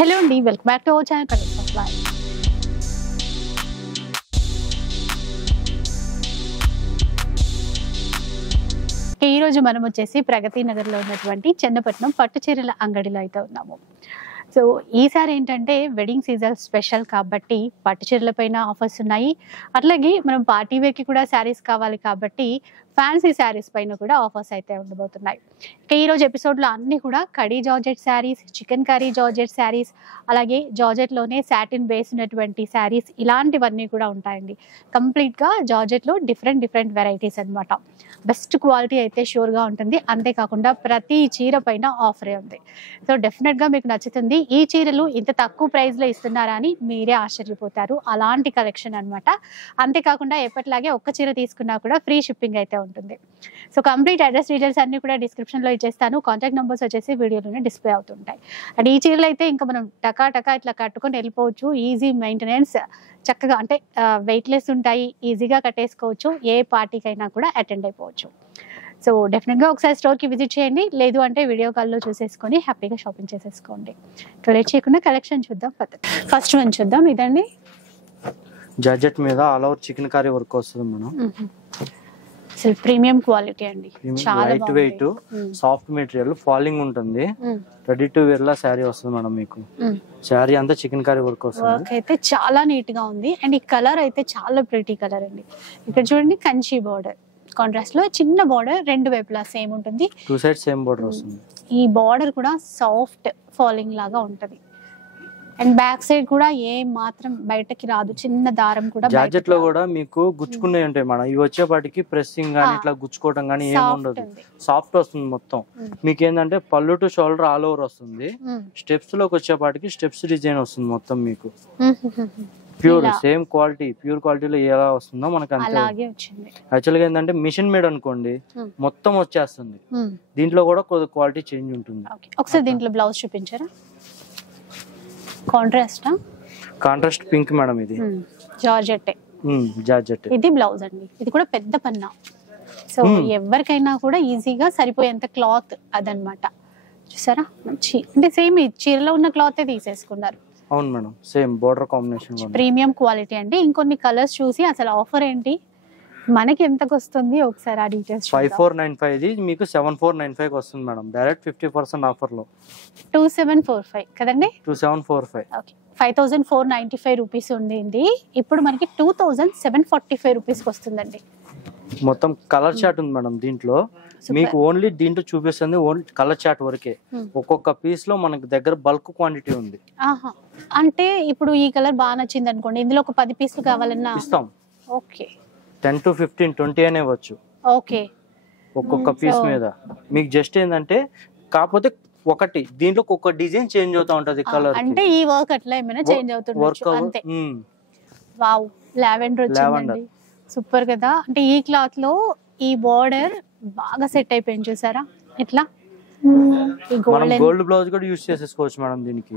Hello అండి, welcome back to our channel collection of life. ఈ రోజు మనం వచ్చేసి ప్రగతి నగర్లో ఉన్నటువంటి చెన్నపట్నం పట్టు చీరల అంగడిలో అయితే ఉన్నాము. సో ఈసారి ఏంటంటే వెడ్డింగ్ సీజన్ స్పెషల్ కాబట్టి పట్టు చీరల పైన ఆఫర్స్ ఉన్నాయి. అట్లాగే మనం పార్టీ వేర్కి కూడా శారీస్ కావాలి కాబట్టి ఫ్యాన్సీ శారీస్ పైన కూడా ఆఫర్స్ అయితే ఉండబోతున్నాయి. ఇక ఈరోజు ఎపిసోడ్లో అన్నీ కూడా khadi georgette saris, chicken curry georgette saris, అలాగే జార్జెట్లోనే సాటిన్ బేస్ ఉన్నటువంటి శారీస్, ఇలాంటివన్నీ కూడా ఉంటాయండి. కంప్లీట్గా జార్జెట్లో డిఫరెంట్ వెరైటీస్ అనమాట. బెస్ట్ క్వాలిటీ అయితే షూర్గా ఉంటుంది. అంతేకాకుండా ప్రతి చీర పైన ఆఫరే ఉంది. సో డెఫినెట్గా మీకు నచ్చుతుంది. ఈ చీరలు ఇంత తక్కువ ప్రైస్లో ఇస్తున్నారా అని మీరే ఆశ్చర్యపోతారు. అలాంటి కలెక్షన్ అనమాట. అంతేకాకుండా ఎప్పటిలాగే ఒక్క చీర తీసుకున్నా కూడా ఫ్రీ షిప్పింగ్ అయితే ఉంటుంది. సో కంప్లీట్ అడ్రస్ డీటెయిల్స్ అన్ని కూడా డిస్క్రిప్షన్లో ఇచ్చేస్తాను. కాంటాక్ట్ నెంబర్స్ వచ్చేసి వీడియోలోనే డిస్ప్లే అవుతుంటాయి. అండ్ ఈ చీరలు అయితే ఇంకా మనం టకా ఇట్లా కట్టుకొని వెళ్ళిపోవచ్చు. ఈజీ మెయింటెనెన్స్, చక్కగా అంటే వెయిట్లెస్ ఉంటాయి, ఈజీగా కట్టేసుకోవచ్చు. ఏ పార్టీకైనా కూడా అటెండ్ అయిపోవచ్చు. సో డెఫినెట్గా ఒకసారి స్టోర్కి విజిట్ చేయండి. లేదు అంటే వీడియో కాల్లో చూసేసుకొని హ్యాపీగా షాపింగ్ చేసేసుకోండి. లేట్ చేయకుండా కలెక్షన్ చూద్దాం. ఫస్ట్ వన్ చూద్దాం. ఇదండి జార్జెట్ మీద all over chicken curry work వస్తుంది మనం. అసలు ప్రీమియం క్వాలిటీ అండి, చాలా light weight, soft material, falling ఉంటుంది. రెడీ టు వేర్ లా శారీ వస్తుంది మేడం. మీకు శారీ అంతా చికెన్ కర్రీ వర్క్ వస్తుంది. వర్క్ అయితే చాలా నీట్ గా ఉంది. అండ్ ఈ కలర్ అయితే చాలా ప్రిటీ కలర్ అండి. ఇక్కడ చూడండి, కంచి బార్డర్ కాంట్రాస్ట్ లో చిన్న బార్డర్, రెండు వైపులా సేమ్ ఉంటుంది. టూ సైడ్ సేమ్ బార్డర్ వస్తుంది. ఈ బార్డర్ కూడా సాఫ్ట్ ఫాలింగ్ లాగా ఉంటది. అండ్ బ్యాక్ సైడ్ కూడా ఏ మాత్రం బయటకి రాదు, చిన్న దారం కూడా. జార్జెట్ లో కూడా మీకు గుచ్చుకునే ఉంటాయి మేడం. ఇవి వచ్చేపాటికి ప్రెస్సింగ్ గానీ ఇట్లా గుచ్చుకోవడం గానీ ఏమి ఉండదు, సాఫ్ట్ వస్తుంది మొత్తం. మీకు ఏంటంటే పళ్ళు టు షోల్డర్ ఆల్ ఓవర్ వస్తుంది. స్టెప్స్ లోకి వచ్చేపాటికి స్టెప్స్ డిజైన్ వస్తుంది మొత్తం మీకు. ప్యూర్ సేమ్ క్వాలిటీ, ప్యూర్ క్వాలిటీలో ఎలా వస్తుందో మనకు అలాగే వచ్చింది. యాక్చువల్గా ఏంటంటే మిషన్ మేడ్ అనుకోండి, మొత్తం వచ్చేస్తుంది. దీంట్లో కూడా కొద్ది క్వాలిటీ చేంజ్ ఉంటుంది. ఒకసారి దీంట్లో బ్లౌజ్ చూపించారా? Contrast pink madam. ఇది జార్జెట్. ఇది బ్లౌజ్ అండి. ఇది కూడా పెద్ద పన్నా. సో ఎవరికైనా కూడా ఈజీగా సరిపోయేంత క్లాత్ అదనమాట. చూసారా, మంచి అంటే సేమ్ చీరలో ఉన్న క్లాత్ తీసేసుకున్నారు. అవును madam, same border combination, premium quality అండి. ఇంకొన్ని కలర్స్ చూసి అసలు ఆఫర్ ఏంటి, మనకి ఎంతకు వస్తుంది ఒకసారి ఆ డీటెయిల్స్. 5495 ఇది మీకు 7495 వస్తుంది మేడం. డైరెక్ట్ 50% ఆఫర్ లో 2745 కదండి. 2745. ఓకే, 5495 రూపీస్ ఉంది. ఇప్పుడు మనకి 2745 రూపీస్ వస్తుందండి. మొత్తం కలర్ చార్ట్ ఉంది మేడం దీంట్లో. మీకు ఓన్లీ దీంట్లో చూపిస్తుంది ఓన్లీ కలర్ చార్ట్ వరకే. ఒక్కొక్క పీస్ లో మనకి దగ్గర బల్క్ క్వాంటిటీ ఉంది. అంటే ఇప్పుడు ఈ కలర్ బాగా నచ్చింది అనుకోండి, ఇందులో ఒక 10 పీసులు కావాలన్నా ఇస్తాం. ఓకే, 10 to 15, 20 అనే వచ్చు. ఓకే, ఒక్కొక్క పీస్ మీద మీకు జస్ట్ ఏంటంటే కాకపోతే ఒకటి దీంట్లో ఒక్కొక్క డిజైన్ చేంజ్ అవుతా ఉంటది కలర్. అంటే ఈ వర్క్ అట్లా ఏమైనా చేంజ్ అవుతుండొచ్చు అంతే. వావ్, లావెండర్ వచ్చిందండి, సూపర్ కదా. అంటే ఈ క్లాత్ లో ఈ బార్డర్ బాగా సెట్ అయిపోయింది చూసారా. ఇట్లా గోల్డ్ బ్లౌజ్ కూడా యూస్ చేసేసుకోవచ్చు మేడం. దీనికి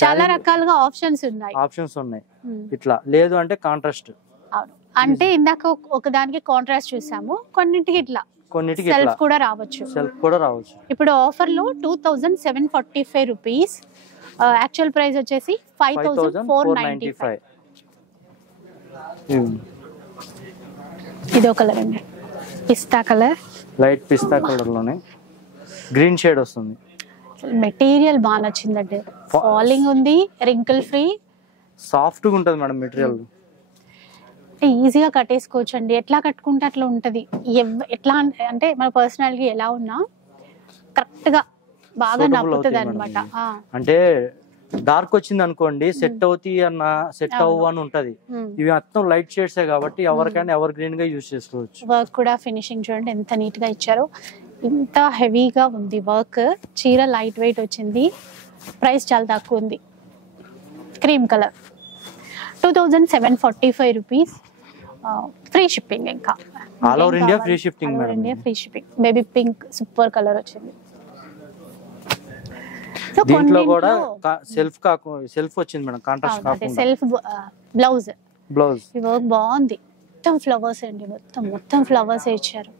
చాలా రకాలుగా ఆప్షన్స్ ఉన్నాయి. ఇట్లా లేదు అంటే కాంట్రాస్ట్. అంటే ఇందాక ఒకదానికి కాంట్రాస్ట్ చూసాము, కొన్నింటికి ఇట్లా సెల్ఫ్ కూడా రావచ్చు. ఇప్పుడు ఆఫర్ లో 2745 రూపీస్. యాక్చువల్ ప్రైస్ వచ్చేసి 5495. ఇదో కలర్ అండి, పిస్తా కలర్, లైట్ పిస్తా కలర్ లోనే గ్రీన్ షేడ్ వస్తుంది. మెటీరియల్ బాగా నచ్చిందండి. ఫాలింగ్ ఉంది, రింకిల్ ఫ్రీ, సాఫ్ట్ గా ఉంటది మేడం మెటీరియల్. ఈజీగా కట్టేసుకోవచ్చు అండి. ఎట్లా కట్టుకుంటే అట్లా ఉంటది. ఎట్లా అంటే మన పర్సనాలిటీ ఎలా ఉన్నా కరెక్ట్ గా బాగా నప్పుతుంది అనమాట. అంటే డార్క్ వచ్చింది అనుకోండి, సెట్ అవుతాయి అన్న సెట్ అవ్వు అని ఉంటది. ఇవి మొత్తం లైట్ షేడ్స్ కాబట్టి ఎవరికైనా ఎవర్ గ్రీన్ గా యూజ్ చేసుకోవచ్చు. వర్క్ కూడా ఫినిషింగ్ చూడండి ఎంత నీట్ గా ఇచ్చారో. ఇంత హెవీగా ఉంది వర్క్. చీర లైట్ వెయిట్ వచ్చింది. ప్రైస్ చాలా తక్కువ ఉంది. Cream colour 2745 rupees. Free shipping. ఇంకా all over India free shipping madam. India free shipping. Baby pink super colour వచ్చింది. దీంట్లో కూడా సెల్ఫ్ వచ్చింది మేడం, కాంట్రాస్ట్ కాకుండా సెల్ఫ్ బ్లౌజ్. ఈ వర్క్ బాగుంది. మొత్తం ఫ్లవర్స్ అండి, మొత్తం ఫ్లవర్స్ ఇచ్చారు.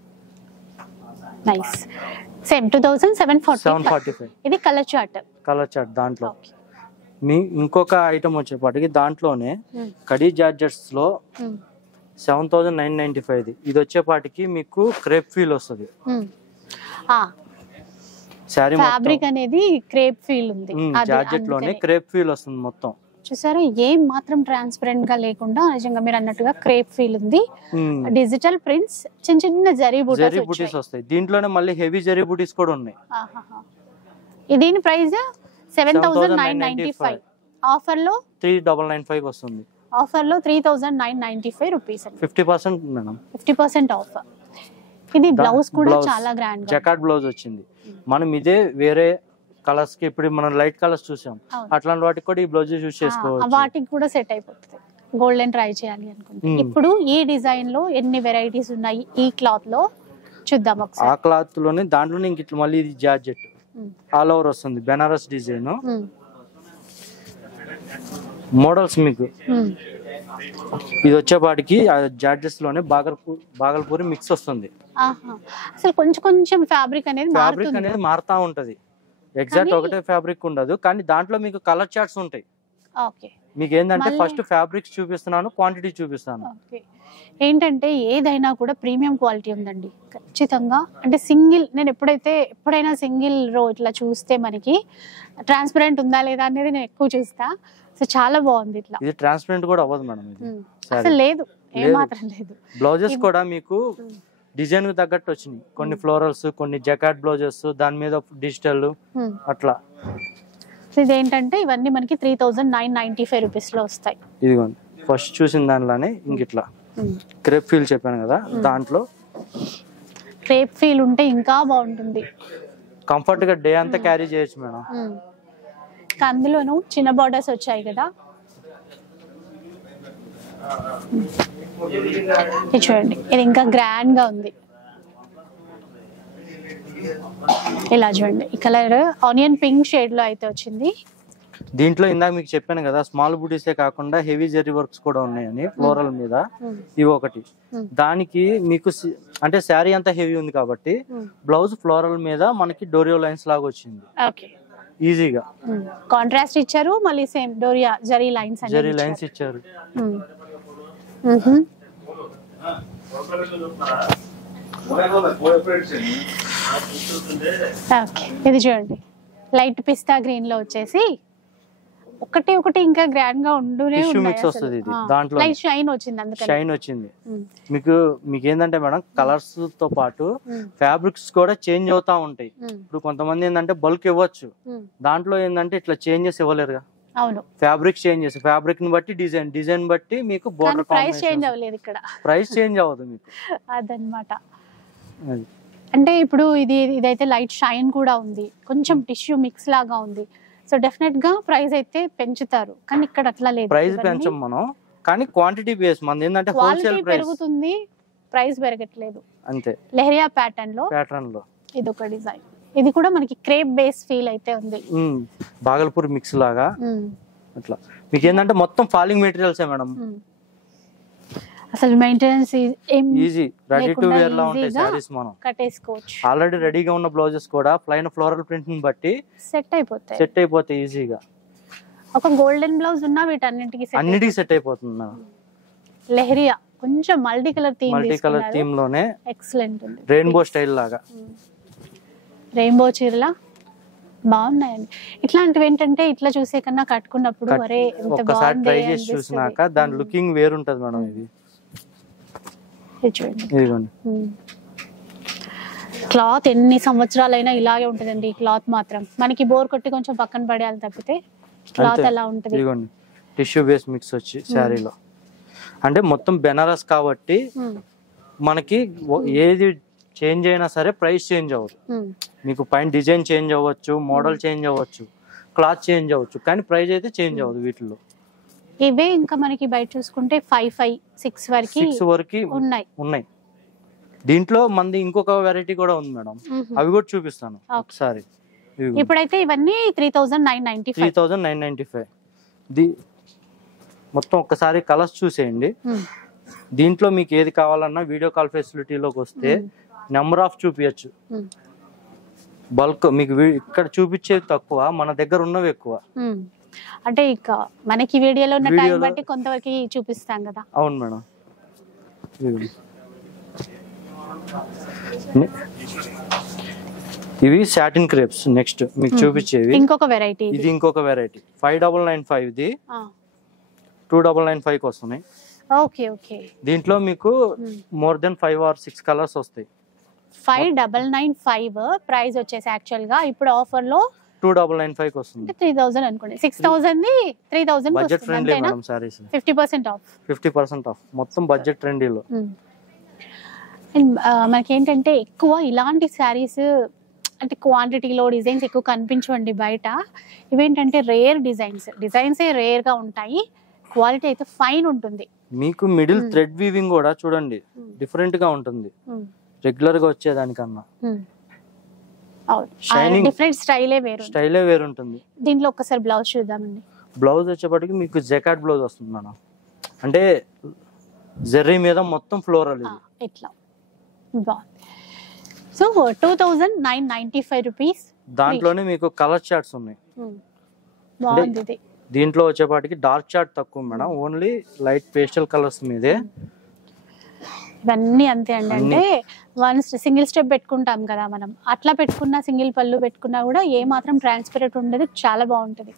నైస్. సేమ్ 2745. ఇది కలర్ చార్ట్ దాంట్లో మీ ఇంకొక ఐటమ్ వచ్చేపాటికి దాంట్లోనే కడీ జార్జెట్స్ లో 7,995 ఇది వచ్చేపాటికి మీకు క్రేప్ ఫీల్ వస్తుంది. సారీ ఫ్యాబ్రిక్ అనేది క్రేప్ ఫీల్ ఉంది, జార్జెట్ లోనే క్రేప్ ఫీల్ వస్తుంది మొత్తం. చూసారా ఏం మాత్రం ట్రాన్స్పరెంట్ గా లేకుండా నిజంగా మీరు అన్నట్టుగా క్రేప్ ఫీల్ ఉంది. డిజిటల్ ప్రింట్స్, చిన్న చిన్న జరీ బూటీస్ వస్తాయి. దీంట్లోనే మళ్ళీ హెవీ జరీ బూటీస్ కూడా ఉన్నాయి. దీని ప్రైస్ 7,995, ఆఫర్ లో 3,995 వస్తుంది. ఆఫర్ లో 3,995 రూపీస్. 50% madam, 50% offer. ఇది బ్లౌజ్ కూడా చాలా గ్రాండ్ జకాట్ బ్లౌజ్ వచ్చింది. మనం ఇదే వేరే కలర్స్ కి ఇప్పుడు మనం లైట్ కలర్స్ చూసాం, అట్లాంటి వాటికి కూడా ఈ బ్లౌజ్ యూస్ చేసుకోవచ్చు. వాటికి కూడా సెట్ అయిపోతుంది. గోల్డెన్ ట్రై చేయాలి అనుకుంటే ఇప్పుడు ఈ డిజైన్ లో ఎన్ని వెరైటీస్ ఉన్నాయి ఈ క్లాత్ లో చూద్దాం ఒకసారి. ఆ క్లాత్ లోనే దాంట్లోనే ఇంక ఇట్లా మళ్ళీ ఇది జార్జెట్ ఆల్ ఓవర్ వస్తుంది, బెనారస్ డిజైన్ మోడల్స్. మీకు ఇది వచ్చేపాటికి జార్జెస్ లోనే బాగల్పూరి మిక్స్ వస్తుంది. అసలు కొంచెం కొంచెం ఫ్యాబ్రిక్ అనేది మారుతా ఉంటది. ఎగ్జాక్ట్ ఒకటే ఫ్యాబ్రిక్ ఉండదు, కానీ దాంట్లో మీకు కలర్ చార్ట్స్ ఉంటాయి. మీకు ఏంటంటే ఫస్ట్ ఫ్యాబ్రిక్స్ చూపిస్తున్నాను, క్వాంటిటీ చూపిస్తాను. ఏంటంటే ఏదైనా కూడా ప్రీమియం క్వాలిటీ ఉందండి ఖచ్చితంగా. అంటే నేను ఎప్పుడైనా సింగిల్ రో ఇట్లా చూస్తే మనకి ట్రాన్స్పరెంట్ ఉందా లేదా అనేది నేను ఎక్కువ చూస్తా. సో చాలా బాగుంది. ఇట్లా ఇది ట్రాన్స్పరెంట్ కూడా అవ్వదు మేడం, అసలు లేదు, ఏమాత్రం లేదు. బ్లౌజెస్ కూడా మీకు డిజైన్ కు తగ్గట్టు వచ్చినాయి. కొన్ని ఫ్లోరల్స్, కొన్ని జకాట్ బ్లౌజెస్, దాని మీద డిజిటల్ అట్లా. ఇదేంటంటే ఇవన్నీ మనకి 3,995 రూపీస్ లో వస్తాయి. ఇదిగోండి ఫస్ట్ చూసిన దానిలోనే ఇంక ఇట్లా క్రేప్ ఫీల్ చెప్పాను కదా, దాంట్లో క్రేప్ ఫీల్ ఉంటే ఇంకా బాగుంటుంది. కంఫర్ట్ గా డే అంతా క్యారీ చేయొచ్చు మేడం. అందులోనూ చిన్న బార్డర్స్ వచ్చాయి కదా, చూడండి ఇది ఇంకా గ్రాండ్ గా ఉంది. ఇలా చూడండి, ఈ కలర్ ఆనియన్ పింక్ షేడ్ లో అయితే వచ్చింది. దీంట్లో ఇందాక మీకు చెప్పాను కదా, స్మాల్ బూటీసే కాకుండా హెవీ జరీ వర్క్స్ కూడా ఉన్నాయని ఫ్లోరల్ మీద. ఇవి ఒకటి. దానికి మీకు అంటే శారీ అంతా హెవీ ఉంది కాబట్టి బ్లౌజ్ ఫ్లోరల్ మీద మనకి డోరియో లైన్స్ లాగా వచ్చింది. ఈజీగా కాంట్రాస్ట్ ఇచ్చారు, మళ్ళీ సేమ్ డోరియా జరీ లైన్స్ ఇచ్చారు. ఇది చూడండి లైట్ పిస్తా గ్రీన్ లో వచ్చేసి ఒకటి ఇంకా గ్రాండ్ గా ఉంటూనే వస్తుంది. దాంట్లో షైన్ వచ్చింది, అందుకని షైన్ వచ్చింది. మీకు ఏంటంటే మేడం కలర్స్ తో పాటు ఫ్యాబ్రిక్స్ కూడా చేంజ్ అవుతా ఉంటాయి. ఇప్పుడు కొంతమంది ఏంటంటే బల్క్ ఇవ్వచ్చు, దాంట్లో ఏంటంటే ఇట్లా చేంజెస్ ఇవ్వలేరుగా. అవును, ఫ్యాబ్రిక్ చేంజెస్, ఫ్యాబ్రిక్ ని బట్టి డిజైన్ బట్టి మీకు బోర్డర్ ప్రైస్ చేంజ్ అవ్వలేదు. ఇక్కడ ప్రైస్ చేంజ్ అవ్వదు మీకు అదనమాట. అంటే ఇప్పుడు ఇదైతే లైట్ షైన్ కూడా ఉంది, కొంచెం టిష్యూ మిక్స్ లాగా ఉంది. సో డెఫినెట్ గా ప్రైస్ అయితే పెంచుతారు, కానీ ఇక్కడ అట్లా లేదు. ప్రైస్ పెంచం మనం, కానీ క్వాంటిటీ బేస్ మనది ఏంటంటే హోల్సేల్ ప్రైస్ పెరుగుతుంది, ప్రైస్ పెరగట్లేదు అంతే. లెహరియా ప్యాటర్న్ లో ఇది ఒక డిజైన్. ఇది కూడా మనకి క్రేప్ బేస్ ఫీల్ అయితే ఉంది, బాగల్పూర్ మిక్స్ లాగా అట్లా. మీకు ఏంటంటే మొత్తం ఫాలింగ్ మెటీరియల్స్ మేడం. అసలు maintenance easy, ready to wear లా ఉంటాయి సారీస్. మనం కట్టేసుకోవచ్చు. ఆల్రెడీ రెడీగా ఉన్న బ్లౌజెస్ కూడా ప్లైన్ ఫ్లోరల్ ప్రింట్ ని బట్టి సెట్ అయిపోతాయి ఈజీగా. ఒక గోల్డెన్ బ్లౌజ్ ఉన్నా వీటన్నిటికి సెట్ అయిపోతుంది. లెహరియా కొంచెం మల్టీ కలర్ థీమ్ లోనే ఎక్సలెంట్ ఉంది, రెయిన్బో స్టైల్ లాగా. రెయిన్బో చీరలా బాగున్నాయండి. ఇట్లాంటివి ఏంటంటే ఇట్లా చూసే కన్నా కట్టుకున్నప్పుడు ఒకసారి ట్రై చేసి చూసినాక దాని లుకింగ్ వేరుంటది మేడం. ఇది క్లాత్ ఎన్ని సంవత్సరాలైనా ఇలాగే ఉంటదండి. ఈ క్లాత్ మాత్రం మనకి బోర్ కొట్టి కొంచెం పక్కన పడేయాలి తప్పితే క్లాత్ ఎలా ఉంటది. టిష్యూ బేస్ మిక్స్ వచ్చి శారీలో అంటే మొత్తం బెనారస్ కాబట్టి మనకి ఏది చేంజ్ అయినా సరే ప్రైస్ చేంజ్ అవ్వదు. మీకు పైన డిజైన్ చేంజ్ అవ్వచ్చు, మోడల్ చేంజ్ అవ్వచ్చు, క్లాత్ చేంజ్ అవ్వచ్చు, కానీ ప్రైస్ అయితే చేంజ్ అవ్వదు వీటిలో. ఇవే ఇంకా మనకి బయట చూసుకుంటే 5-6 వరకు ఉన్నాయి. దీంట్లో మంది ఇంకొక వెరైటీ కూడా ఉంది మేడం, అవి కూడా చూపిస్తాను ఒకసారి. ఇప్పుడైతే ఇవన్నీ 3,995. మొత్తం ఒక్కసారి కలర్స్ చూసేయండి. దీంట్లో మీకు ఏది కావాలన్నా వీడియో కాల్ ఫెసిలిటీలోకి వస్తే నెంబర్ ఆఫ్ చూపించచ్చు. బల్క్ మీకు ఇక్కడ చూపించేది తక్కువ, మన దగ్గర ఉన్నవి ఎక్కువ. అంటే ఇక మనకి వీడియోలో ఉన్న టైం బట్టి కొంతవరకు చూపిస్తాం కదా. అవును మేడం. ఇవి సాటిన్ క్రేప్స్. నెక్స్ట్ మీకు చూపించేవి ఇంకొక వెరైటీ. ఇది ఇంకొక వెరైటీ 5995 ఇది 2995 కి వస్తున్నాయి. Okay okay. దీంట్లో మీకు మోర్ దెన్ 5 or 6 కలర్స్ వస్తాయి. 5995 ప్రైస్ వచ్చేసి యాక్చువల్ గా ఇప్పుడు ఆఫర్ లో 2995 కి వస్తుంది. 3000 అనుకోండి. 6000 the 3000 budget friendly madam saris. 50% of. 50% of మొత్తం బడ్జెట్ ఫ్రెండ్లీలో. మనకి ఏంటంటే ఎక్కువ ఇలాంటి శారీస్ అంటే క్వాంటిటీలో డిజైన్స్ ఎక్కువ కనిపించవండి బయట. ఇవేంటంటే రేర్ డిజైన్సే రేర్ గా ఉంటాయి. క్వాలిటీ అయితే ఫైన్ ఉంటుంది. మీకు మిడిల్ థ్రెడ్ వీవింగ్ కూడా చూడండి డిఫరెంట్ గా ఉంటుంది రెగ్యులర్ గా వచ్చేదానికన్నా. డిఫరెంట్ స్టైలే వేరు ఉంటుంది. దీంట్లో ఒక్కసారి బ్లౌజ్ చూద్దామండి. బ్లౌజ్ వచ్చేప్పటికి మీకు జకాట్ బ్లౌజ్ వస్తుంది మేడం. అంటే జెర్రీ మీద మొత్తం ఫ్లోరల్ ఇట్లా బాగుంది. So 2995 rupees. దాంట్లోనే మీకు కలర్ చార్ట్స్ ఉన్నాయి. బాగుంది. దీంట్లో వచ్చేపాటికి డార్క్ చార్ట్ తక్కువ madam, only light pastel colours మీదే. ఇవన్నీ అంతే అండి. అంటే వన్ సింగిల్ స్టెప్ పెట్టుకుంటాం కదా మనం, అట్లా పెట్టుకున్నా సింగిల్ పళ్ళు పెట్టుకున్నా కూడా ఏ మాత్రం ట్రాన్స్పరెంట్ ఉండదు, చాలా బాగుంటది.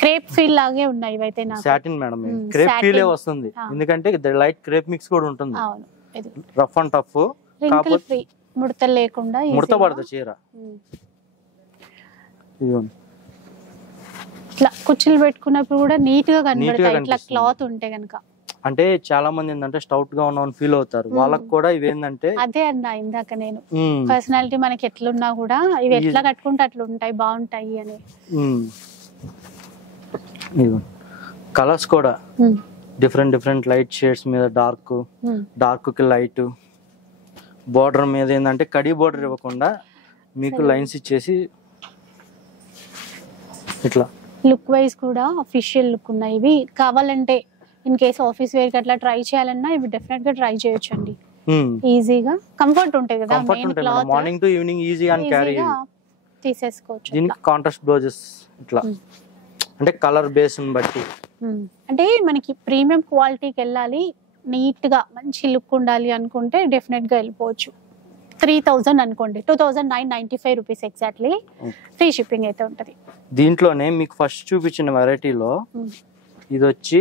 క్రేప్ ఫీల్ లాగే ఉన్నాయి ఇవైతే. సాటిన్ మేడం, క్రేప్ ఫీల్ వస్తుంది ఎందుకంటే లైట్ క్రేప్ మిక్స్ కూడా ఉంటుంది. అవును, ఇది rough and tough, wrinkle free, ముడతలు లేకుండా ముడత పడదు చీర. ఇట్లా కుర్చీలు పెట్టుకున్నప్పుడు కూడా నీట్ గా కనబడతాయి ఇట్లా క్లాత్ ఉంటే గనక. అంటే చాలా మంది ఏంటంటే స్టౌట్ గా ఉన్నామని ఫీల్ అవుతారు, వాళ్ళకి కూడా ఇవేంటంటే అదే అన్నా ఇందాక నేను, పర్సనాలిటీ మనకి ఎట్లున్నా కూడా ఇవి ఎట్లా కట్టుకుంటే అట్లా ఉంటాయి, బాగుంటాయి అని. కలర్స్ కూడా డిఫరెంట్ లైట్ షేడ్స్ మీద డార్క్ కి లైట్, బోర్డర్ మీద ఏంటంటే కడి బోర్డర్ ఇవ్వకుండా మీకు లైన్స్ ఇచ్చేసి ఇట్లా లుక్ వైజ్ కూడా అఫీషియల్ లుక్ ఉన్నాయి. ఇవి కావాలంటే ఇన్ కేస్ ఆఫీస్ వేర్ కి అట్లా ట్రై చేయాలన్నా ఇవి డెఫినెట్ గా ట్రై చేయొచ్చండి. ఈజీగా కంఫర్ట్ ఉంటుంది కదా, main cloth morning to evening easy and carry తీసేసుకోవచ్చు. దీనికి కాంట్రాస్ట్ బ్లౌజెస్ ఇట్లా అంటే కలర్ బేస్ ని బట్టి. అంటే మనకి ప్రీమియం క్వాలిటీకి వెళ్ళాలి, నీట్ గా మంచి లుక్ ఉండాలి అనుకుంటే డెఫినెట్ గా వెళ్ళిపోవచ్చు. 3000 అనుకోండి, 2995 రూపీస్ ఎగ్జాక్ట్లీ. ఫ్రీ షిప్పింగ్ అయితే ఉంటది. దీంట్లోనే మీకు ఫస్ట్ చూపించిన వెరైటీలో ఇది వచ్చి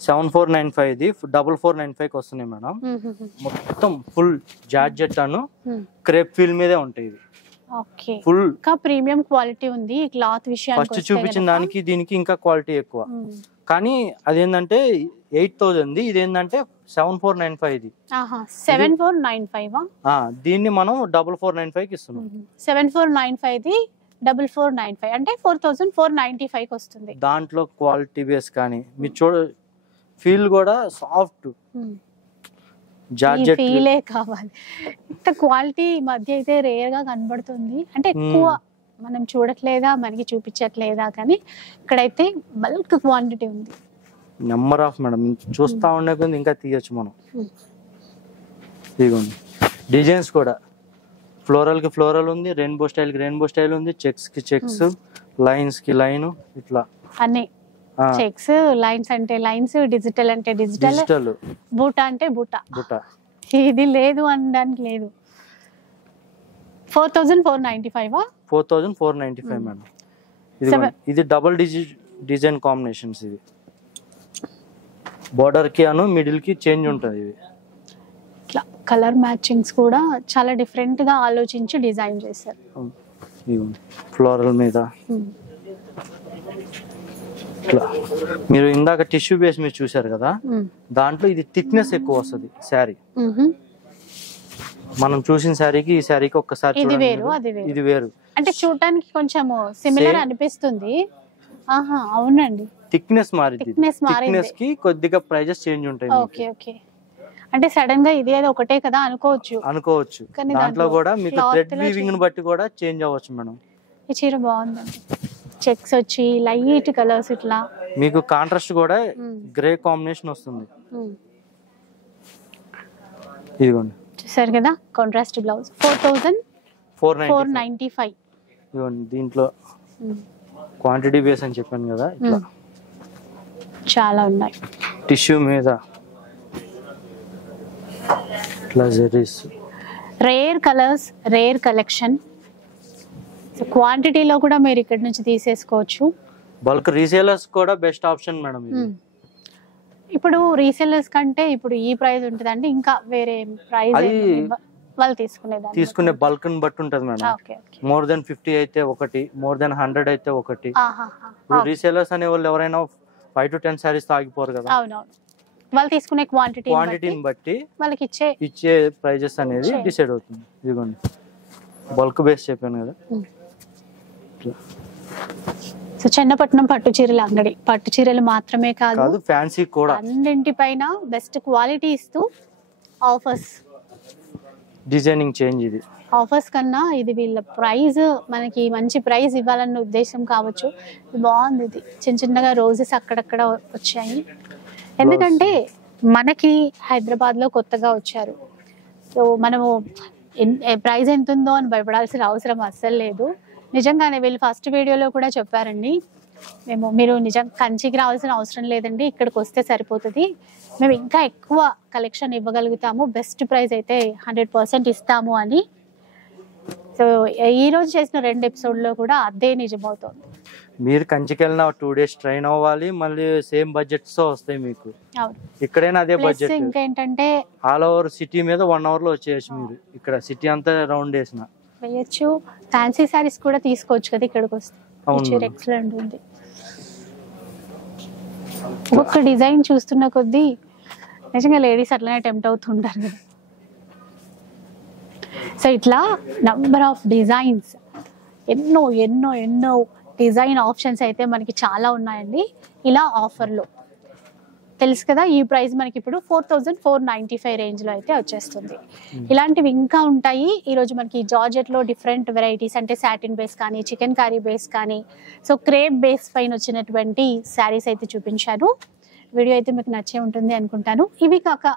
7495 ది 4495 వస్తున్నాయి మేడం. మొత్తం ఫుల్ జార్జెట్ అను క్రేప్ ఫీల్ మీదే ఉంటాయి. ఓకే, ఫుల్ ప్రీమియం క్వాలిటీ ఉంది. క్లాత్ విషయానికి ఫస్ట్ చూపించిన దానికి దీనికి ఇంకా క్వాలిటీ ఎక్కువ. కానీ అదేంటంటే 8000 ది, ఇదేంటంటే 7495 ది. 7495 దీన్ని మనం 4495 కి ఇస్తున్నాం. 7495 ది 4495 అంటే 4495 కి వస్తుంది. దాంట్లో క్వాలిటీ బేస్ కానీ మీరు చూడ ఫీల్ కూడా సాఫ్ట్ జార్జెట్ ఫీలే కావాలి. ఇంత క్వాలిటీ మధ్య అయితే రేర్ గా కనబడుతుంది. అంటే ఎక్కువ మనం చూడట్లేదా, మనకి చూపించట్లేదా, కానీ ఇక్కడైతే బల్క్ క్వాంటిటీ ఉంది. నెంబర్ ఆఫ్ మేడం చూస్తా ఉండే కొద్ది ఇంకా తీయచ్చు మనం. ఇదిగోండి డిజైన్స్ కూడా ఫ్లోరల్ కి ఫ్లోరల్ ఉంది, రెయిన్బో స్టైల్ కి రెయిన్బో స్టైల్ ఉంది, చెక్స్ కి చెక్స్, లైన్స్ కి లైన్, ఇట్లా అన్ని చెక్స్, లైన్స్ అంటే లైన్స్, డిజిటల్ అంటే డిజిటల్, బూటా అంటే బూటా. ఇది లేదు అనడానికి లేదు. 4495 4495 మేడం. ఇది డబుల్ డిజైన్ కాంబినేషన్స్. ఇది బోర్డర్ కి అను మిడిల్ కి చేంజ్ ఉంటుంది. ఇది ఇట్లా కలర్ మ్యాచింగ్స్ కూడా చాలా డిఫరెంట్ గా ఆలోచించి డిజైన్ చేశారు. ఫ్లోరల్ మీద ఇట్లా మీరు ఇందాక టిష్యూ బేస్ మీరు చూసారు కదా, దాంట్లో ఇది థిక్నెస్ ఎక్కువ వస్తుంది శారీ. మనం చూసిన శారీకి ఈ శారీకి ఒక్కసారి ఇది వేరు. అంటే చూడటానికి కొంచెం సిమిలర్ అనిపిస్తుంది. అవునండి, థిక్నెస్ మారింది. థిక్నెస్ కి కొద్దిగా ప్రైజెస్ చేంజ్ ఉంటాయి. Okay okay. అంటే సడన్ గా ఇది ఒకటే కదా అనుకోవచ్చు, దాంట్లో కూడా మీకు థ్రెడ్ వీవింగ్ ని బట్టి కూడా చేంజ్ అవ్వచ్చు మేడం. ఈ చీర బాగుందండి, చెక్స్ వచ్చి లైట్ కలర్స్, ఇట్లా మీకు కాంట్రాస్ట్ కూడా గ్రే కాంబినేషన్ వస్తుంది. ఇదిగోండి చూసారు కదా, కాంట్రాస్ట్ బ్లౌజ్ 4495. ఇదిగోండి దీంట్లో క్వాంటిటీ బేస్ అని చెప్పాను కదా, ఇట్లా చాలా ఉన్నాయి. టిష్యూ మీద ఇట్లా zaris, rare colours, rare collection. క్వాంటిటీలో కూడా మీరు ఇక్కడ నుంచి తీసేసుకోవచ్చు. బల్క్ రీసేలర్స్ కూడా బెస్ట్ ఆప్షన్ మేడం ఇది. ఇప్పుడు రీసేలర్స్ కంటే ఇప్పుడు ఈ ప్రైస్ ఉంటుందండి, ఇంకా వేరే ప్రైస్ వాళ్ళు తీసుకునే బల్క్ ని బట్టి ఉంటది మేడం. మోర్ దెన్ 50 అయితే ఒకటి, మోర్ దెన్ 100 అయితే ఒకటి. ఇప్పుడు రీసేలర్స్ అనే వాళ్ళు ఎవరైనా 5 to 10 సారీస్ తాగిపోరు కదా. అవునవును, వాళ్ళు తీసుకునే క్వాంటిటీని బట్టి వాళ్ళకి ఇచ్చే ప్రైజెస్ అనేది డిసైడ్ అవుతుంది. ఇదిగోండి బల్క్ బేస్ చెప్పాను కదా. సో చెన్నపట్నం పట్టు చీరల అంగడి పట్టు చీరలు మాత్రమే కాదు, ఫ్యాన్సీ కూడా అన్నింటిపైన బెస్ట్ క్వాలిటీ ఇస్తూ ఆఫర్స్, డిజైనింగ్ చేంజ్. ఇది ఆఫర్స్ కన్నా ఇది వీళ్ళ ప్రైస్, మనకి మంచి ప్రైస్ ఇవ్వాలన్న ఉద్దేశం కావచ్చు. బాగుంది. ఇది చిన్న చిన్నగా రోజెస్ అక్కడక్కడ వచ్చాయి. ఎందుకంటే మనకి హైదరాబాద్ లో కొత్తగా వచ్చారు, సో మనము ప్రైస్ ఎంత ఉందో అని భయపడాల్సిన అవసరం అస్సలు లేదు. నిజంగానే వీళ్ళు ఫస్ట్ వీడియోలో కూడా చెప్పారండి, మీరు నిజం కంచికి రావాల్సిన అవసరం లేదండి, ఇక్కడికి వస్తే సరిపోతుంది, మేము ఇంకా ఎక్కువ కలెక్షన్ ఇవ్వగలుగుతాము, బెస్ట్ ప్రైస్ అయితే 100% ఇస్తాము అని. సో ఈ రోజు చేసిన 2 ఎపిసోడ్లో కూడా అదే నిజమవుతుంది. మీరు కంచికి వెళ్ళిన 2 days ట్రైన్ అవ్వాలి, మళ్ళీ సేమ్ బడ్జెట్స్ వస్తాయి మీకు. ఇక్కడైనా అదే బడ్జెట్. ఇంకేంటంటే ఆల్ ఓవర్ సిటీ మీద 1 hour లో వచ్చేయచ్చు. మీరు ఇక్కడ సిటీ అంతా రౌండ్ వేసిన వేయచ్చు. ఫ్యాన్సీ సారీస్ కూడా తీసుకోవచ్చు కదా ఇక్కడికి వస్తే. ఎక్సలెంట్ ఉంది. ఒక్క డిజైన్ చూస్తున్న కొద్దీ నిజంగా లేడీస్ అట్లనే టెంప్ట్ అవుతుంటారు కదా. సో ఇట్లా నంబర్ ఆఫ్ డిజైన్స్, ఎన్నో ఎన్నో ఎన్నో డిజైన్ ఆప్షన్స్ అయితే మనకి చాలా ఉన్నాయండి. ఇలా ఆఫర్లో తెలుసు కదా, ఈ ప్రైస్ మనకి ఇప్పుడు 4495 రేంజ్లో అయితే వచ్చేస్తుంది. ఇలాంటివి ఇంకా ఉంటాయి. ఈరోజు మనకి జార్జెట్లో డిఫరెంట్ వెరైటీస్, అంటే సాటిన్ బేస్ కానీ, చికెన్ కారీ బేస్ కానీ, సో క్రేప్ బేస్ పైన వచ్చినటువంటి శారీస్ అయితే చూపించాను. వీడియో అయితే మీకు నచ్చే ఉంటుంది అనుకుంటాను. ఇవి కాక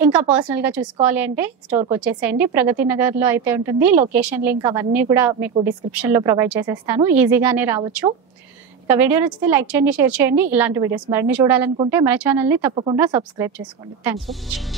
ఇంకా పర్సనల్గా చూసుకోవాలి అంటే స్టోర్కి వచ్చేసేయండి. ప్రగతి నగర్లో అయితే ఉంటుంది. లొకేషన్ లింక్ అవన్నీ కూడా మీకు డిస్క్రిప్షన్లో ప్రొవైడ్ చేసేస్తాను, ఈజీగానే రావచ్చు. ఇక వీడియో నచ్చితే లైక్ చేయండి, షేర్ చేయండి. ఇలాంటి వీడియోస్ మరిన్ని చూడాలనుకుంటే మన ఛానల్ని తప్పకుండా సబ్స్క్రైబ్ చేసుకోండి. Thanks for watching.